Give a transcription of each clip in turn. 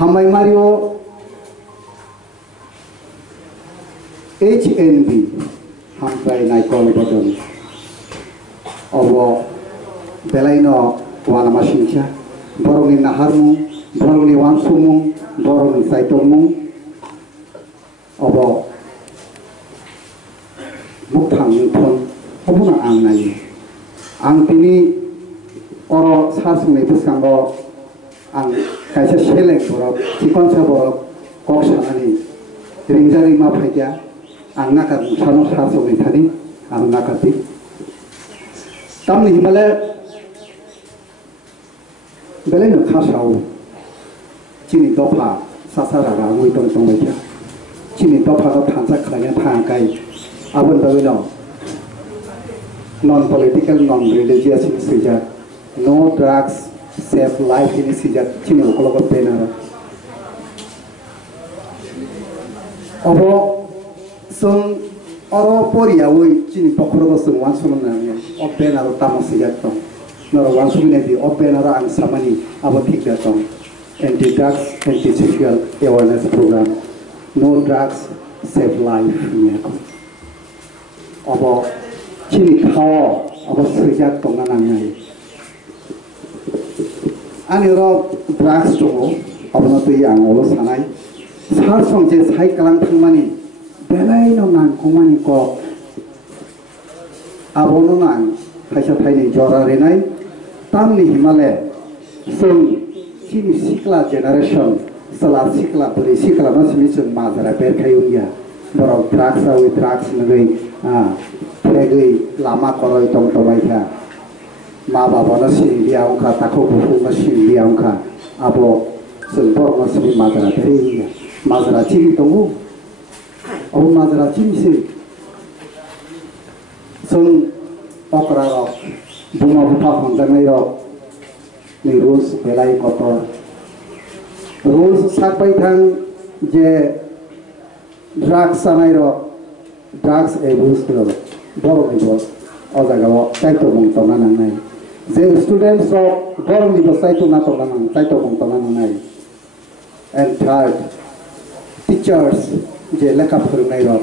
Hamai Mario HNB Hampai Naikol Bodon Obo Belaino Wanama Shincha Borong in Naharmu Borong ni Wansumu Borong in Saitomu Obo Muktang Newton Obuna Angnai Ang Pini Oro Sarsung Nepus Kambo Ang Kaisa Shelek Borok Cikonsa Borok Kok Sanani Ringjari Ma Phekja Ang Nakat Sano Sarsung Nethani Ang Nakati Tamni Himale Beleno Khasau Chini Dopa Sasaraga Ngui Tong Tong Meja Chini Dopa Ko Thansa Khlanya Thang Kai Abun Bawino Non-political, non-religious in Sija No drugs save life in Sija Chini Okologo Penara Obo Sung Oro Poria Wui Chini Pokorogo Sung Wansumanami O Penaro Tamo Sija Tong Noro Wansuminati O Penara and Samani Abo Tikja Tong Anti-drugs, anti-sexual awareness program No drugs save life Obo Chini Tao Obo Sija Tong Nanangai Aniro drugs Togo Obo Notui Ang Olo Sanai Sar Song Je Sai Kalang Thangmani Belai No Nang Kongmani Ko Abo No Nang Thaisa Thaini Jora Renai Tamni Himale Sung Chini Sikla generation Salar Sikla Puri Sikla No Simichung Mazara Per Kayunya Borok drugs Awi drugs Nagai Pegui Lama Koroi Tong Tomaita Ma Baba No Sini Liaungka Tako Bufu No Sini Liaungka Abo Sung Borok No Simi Mazara Kayunya Mazara Chini Tongu Obo Mazara Chini Si Sung Okra Rok Buma Bupa Hongjangai Rok Ni rules Belai Kotor Rules Sakpai Thang Je Drugs Sanai Rok Drugs abuse Rok Borong Ibo Ojagawo Saito Mong Tonanang Nai Je students Rok Borong Ibo Saito Natonanang Saito Mong Tonanang Nai And third Teachers Je Lekha Phurungnai Rok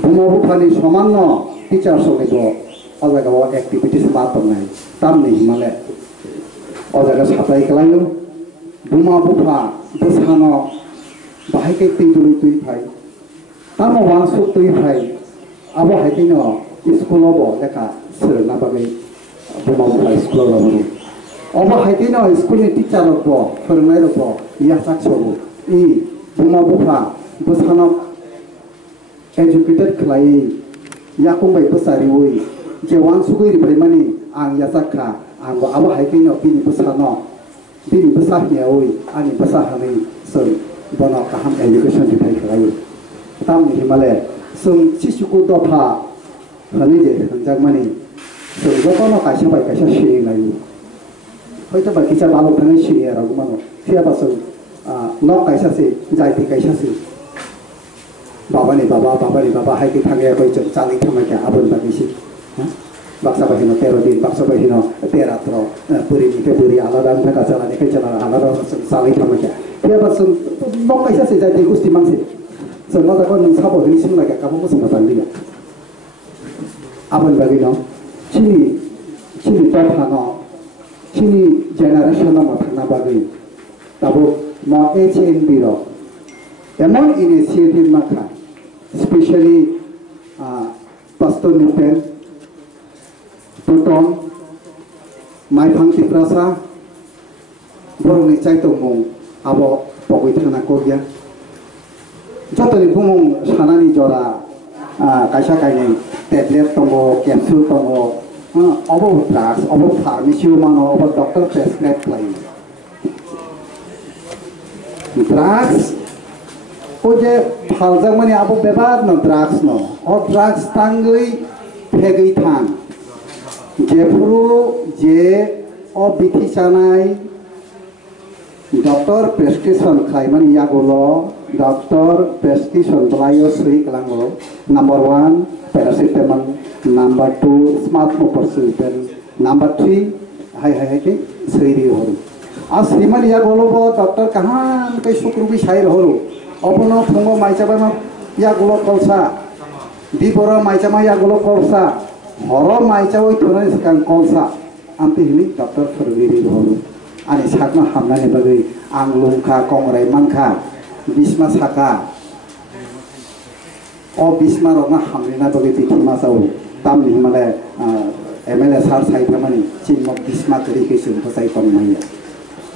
Buma Bupani Chamano Teachers Ibo Ojagawo activities Matongnai Tamni Himale Ojaga Satai Kalayo Buma Bupa Busano Bahike Titulu Tui Pai Tamo Wansu Tui Pai Abo Haitino Iskulobo Leka Sir Nabagai Buma Bupa Iskulobo Obo Haitino Iskuli Teacher Robo Fernai Robo Yasaksobo I Buma Bupa Busano Educated Klai Yakumbai Busari Wui Je Wansu Gui Primani Ang Yasaka Ang Abo Haitino Bini Busano Bini Busahnya Wui Ani Busahani Sir Bono Kaham Education Ditai Klai Tam Himale Sung Chisuku Dopa Hanije Hanjagmani Sung Jokono Kaisha Bai Kaisha Shiri Lai Hoita Bai Kisha Balu Tangai Shiri Ragumano Siapa Sung No Kaisha Si Jaiti Kaisha Si Baba ni Baba Haiki Tangai Koi Jom Cali Thamaka Abun Bagi Si Baksa Bahino Terodin Baksa Bahino Teratro Puri Nike Puri Aladan Thaka Jalani Kecana Aladan Sali Thamaka Siapa Sung No Kaisha Si Jaiti Gusti Mangsi Semua takut mensabot ini semua lagi kamu pun sempat lihat. Apa lagi no? Cini terhano, cini generation nama terhana bagi. Tahu mau HNB lo. Emang inisiatif maka, especially Pastor Nipen, Tuton, Mai Pangti Prasa, Borong Nicai Tomong, Abo Pokoi Thana Korea. Jatuh bumung sanani jora kaisa kaini tablet tongo capsule tongo obo drugs obo pharmacy mano obo doctor prescribe play drugs oje phaljang mani abo bebad no drugs no o drugs tangui phegui thang jefuru je o bithi sanai doctor prescription khaimani yagolo Doctor prescription belayo sri kelango number 1 paracetamol number 2 smart mopersupen number 3 hai ke sri di horu आज श्रीमान या गोलोबो doctor कहाँ के शुक्रुबी साइर होलो अपनो फुंगो माइचाबा या गोलो कलसा दीपरा माइचामा या गोलो कलसा हरो माइचाबो थोना सिकां कलसा आंति हिनि डॉक्टर फोरोंगिरि होलो आनि साकमा हामनानै बागै आं लुंखा कंराय मानखा बिस्मा साका ओ बिस्मा रना हामलिना बागै बिथिमा जाव ताम हिमाले एमएलए सार साइथामानि चिन्म बिस्मा करि केसुन फसाइ तंमाया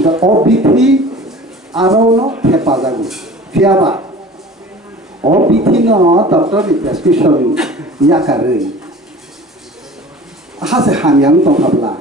दा ओ बिथि आरोनो हेफाजाबु फियाबा ओ बिथि न डॉक्टर नि प्रेसक्रिप्शन याकारै हासे हामियां तंखाबला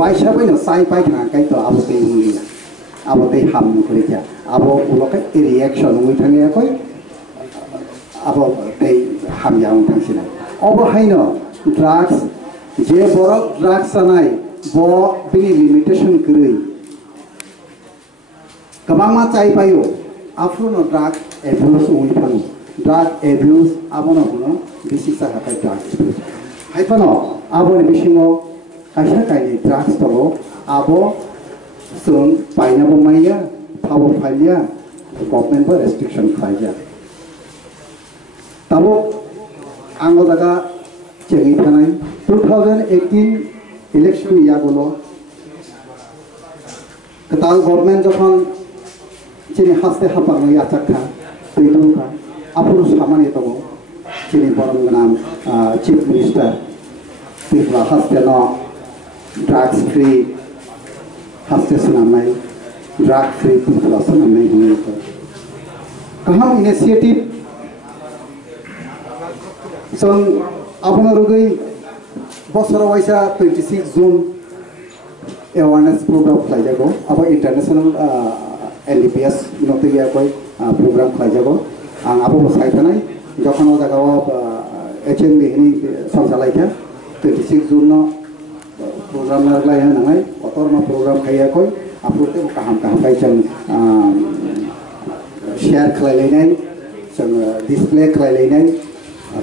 वाइसाबै न साइ पाइ थांगाय तो आबोते मुलिया आबोते हाम नखरिया आबो उलके रिएक्शन मै थांगायाखै आबो ते हामियां थांसिना अबो हायनो ड्राग्स जे बरक ड्राग्स जानाय ब बिनि लिमिटेशन करै गोबां चाइ पायो आफ्रुनो ड्राग एब्यूज उइ थाङो ड्राग एब्यूज आबोनो होनो बिसिसा हाथाय ड्राग्स हायफानो आबोनि बिसिङाव खायसे खायनै ड्राग्स दङ आबो जों बायनाबो माइया थाबो फाइलिया गभर्नमेन्टबो रेस्ट्रिक्शन खालाया ताबो आंगो दागा जेङै थानाय 2018 इलेक्शन यागोलो कताल गभर्नमेन्ट जखन चीनी हास्ते हापांग याचाखा दैदुखा आपुर सामानि दङ चीनी बरम नाम चीफ मिनिस्टर तिफ्ला हास्ते न ड्राग्स फ्री हास्ते सुनामनाय ड्राग फ्री तिफ्ला सुनामनाय हुने कहम इनिशिएटिभ जों आबोनो रुगै बोसोराव वाइसा 26 जून awareness program खालायजागौ अब इंटरनेशनल NDPS नोटिया कोई प्रोग्राम खालायजागौ आं आबो साइथानाय जखन जागाव HNB नि संसालायखा 26 जून न प्रोग्राम नारलाय होनाय अतरमा प्रोग्राम खायाखै आपुते काहाम काहाम बाय जों शेयर खालायलायनाय जों डिसप्ले खालायलायनाय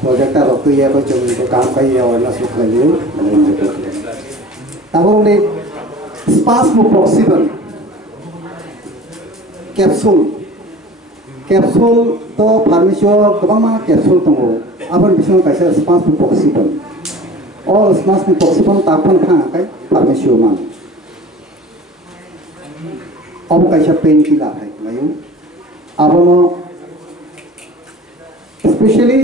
प्रोजेक्टर रखैयाबो जों काम बाय awareness खालायो ताबोने स्पास्मोप्रॉक्सिबल कैप्सूल तो फार्मेसीआव गोबां मा कैप्सूल दङ आबाद बिथिङाव खायसे स्पास्मोप्रॉक्सिबल और स्पास्मोप्रॉक्सिबल ताफोन थाङाखै फार्मेसीआव मान अब खायसे पेन किलार हाय लायो आबानो स्पेशली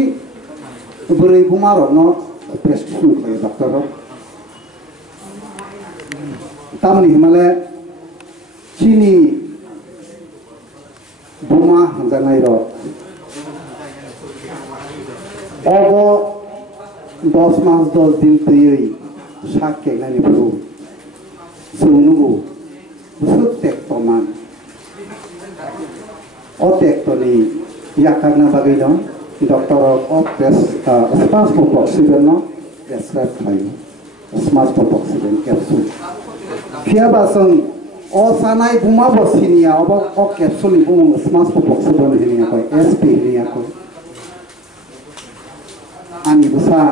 बोरै बुमारनो प्रेसक्रिप्शन खालायो डक्टर तामनि हिमालय चीनी बुमा हंजानाय र अगो 10 मास 10 दिन तयै साक केनानि फुरु सुनुगु बुसुक टेक्टमान ओ टेक्टनि याकागना बागै दं डक्टर ऑफ प्रेस स्पास्मोप्रॉक्सिबल न प्रेसक्राइब खालायो स्पास्मोप्रॉक्सिबल कैप्सूल फियाबासन ओ सानाय बुमा बसिनिया अब ओ कैप्सूल बुम स्पास्मोप्रॉक्सिबल हिनिया कोई एसपी हिनिया कोई आनि बुसा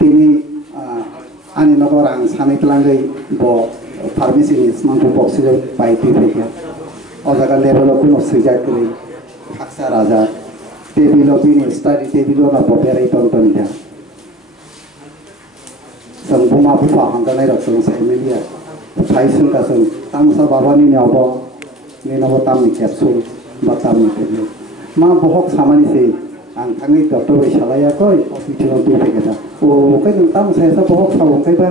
तिनि आनि नगर आं सानै क्लांगै ब फार्मेसीनि स्पास्मोप्रॉक्सिबल बायति फैया ओ जागा लेभेल अफ नो सैजाकरै फाक्सा राजा टेबिल बिनि स्टाडी टेबिल ना बपेरै टनटनिया जों बुमा बुफा हांगानाय रखम साइमेलिया साइसन कासन तामसा बाबानि नावबो नेनाबो तामनि कैप्सूल बा तामनि टेबलेट मा बहक सामानि से आं थाङै डक्टर बाय सालायाखै बिथिङाव दुफैगोदा ओ कै नों तामसायसा बहक सावंखैबा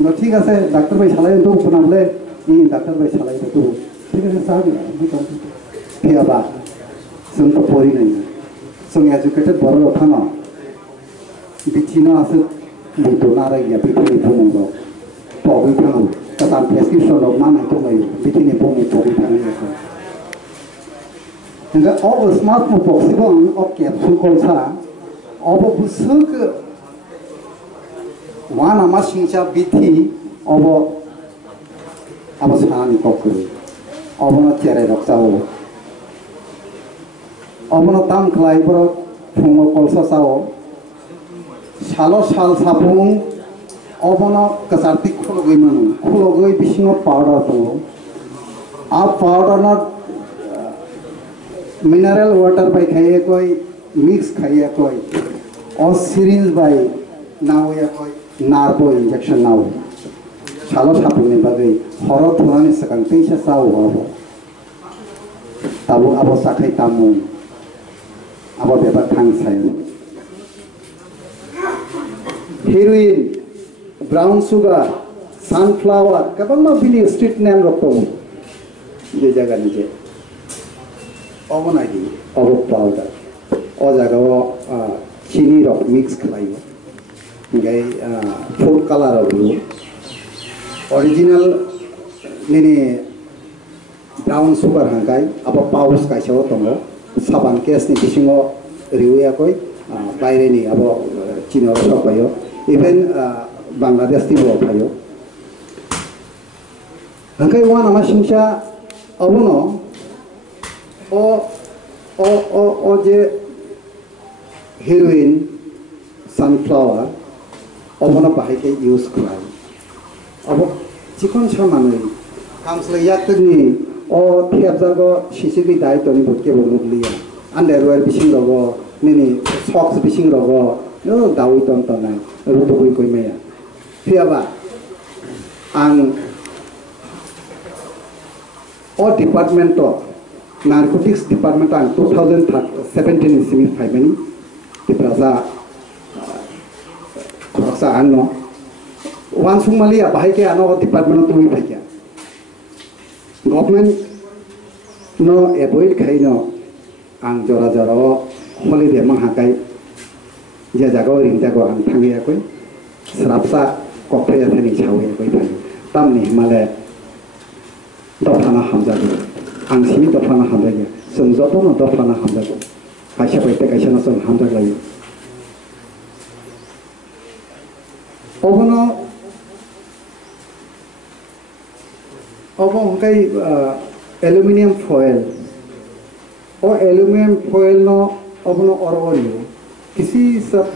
न ठीक আছে डक्टर बाय सालाय दो फनाबले इ डक्टर बाय सालाय दो ठीक আছে साहब फियाबा जों तो परि नै जों एजुकेटेड बर' थाना बिथिङाव आसे बुंतो नाराया बिथिनि बुंगो पगै थाङो कतान प्रेसक्रिप्शन of मा नायतो लायो बिथिनि बुंगो पगै थाङो नंगा अब स्पास्मोप्रॉक्सिबल of capsule कलसा अब बुसक वाना मा सिंचा बिथि अब सानि ककरै अब न चेरे रक्साओ अब न ताम खलाय बर फुङो कलसा साओ सालो साल सापुं अबनो कसारति खुलगै मानु खुलगै बिसिङाव पाउडार दङ आप powder not mineral water by खाइए कोई मिक्स खाइए कोई और सिरिंज by नाउ या कोई नार्को इंजेक्शन नाउ चालो सापुने बागै हरो थुनानि सकन पैसा साउ आबो ताबो आबो साखै तामु आबो बेबा थां सायो हेरोइन ब्राउन सुगार सनफ्लावर गोबां बिनि स्ट्रीट नेम रखतो ये जगह निजे अबनायदि अब पाउडार अ जागाव चीनी रक मिक्स खालायो ओमफ्राय फुड कालार होयो ओरिजिनल निनि ब्राउन सुगार हांगाय अब पाउच काइसाव दङ साबान केसनि बिसिङाव रिउयाखै बायरेनि अब चीनाव सफायो इभेन बांलादेश तिबो फायो हांगाय वान आमा सिंसा अबनो ओ जे हेरोइन सनफ्लावर अबनो बाहायके यूज खालाय अब चिकन सामानै कामस्लैयातनि ओ थेबजागो सिसिबि दायतनि भटके बोलुलिया अंडरवेयर बिसिं रगो निनि सॉक्स बिसिं रगो नो दावै तन्तना रुबुगै कइमाया फियाबा आं ओ डिपार्टमेंट नारकोटिक्स डिपार्टमेंट आं 2017 सिमिल फाइबेनि दिप्राजा खरसा आनो वान सुमालिया बाहायके आनो डिपार्टमेंट तुइ फाइया गभर्नमेंट नो एभॉइड खाइनो आं जरा जरा हलिडे माहाकाय जे जागाव रिंदागो आं थांगियाखै स्राबसा कफेया थेनि सावयाखै फाइ तामनि माले दफाना हामजागो आं सिनि दफाना हामजागो जों जतनो दफाना हामजागो खायसे बायते खायसे न जों हामजागलायो अबनो अब हंकाय एल्युमिनियम फॉइल और एल्युमिनियम फॉइल नो अबनो अरवरियो किसी सब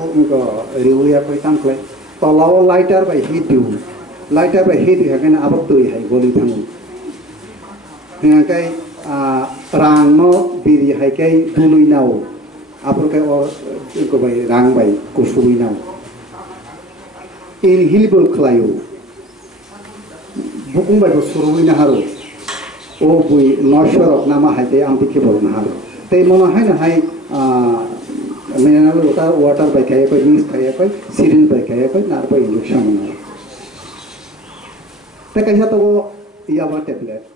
रिउया कोई तांखले तलाव लाइटर बाय हीट दिउ लाइटर बाय हीट हागेन आबक तोय हाय गलि थाङो हंकाय रांनो बिरि हायकाय दुलुइनाव आफरकाय अ गोबाय रां बाय गुसुइनाव इनहिलिबल खलायो बुकुंबाय को सुरुइना हारो ओ बुइ नशरक नामा हायते आं बिखेबल ना हारो ते मनो हाय ना हाय मिनरल वाटर बाय खाय कोई मिक्स खाय कोई सिरिंज बाय खाय कोई नारबो इंजेक्शन ना ते कैसा तो वो याबा टेबलेट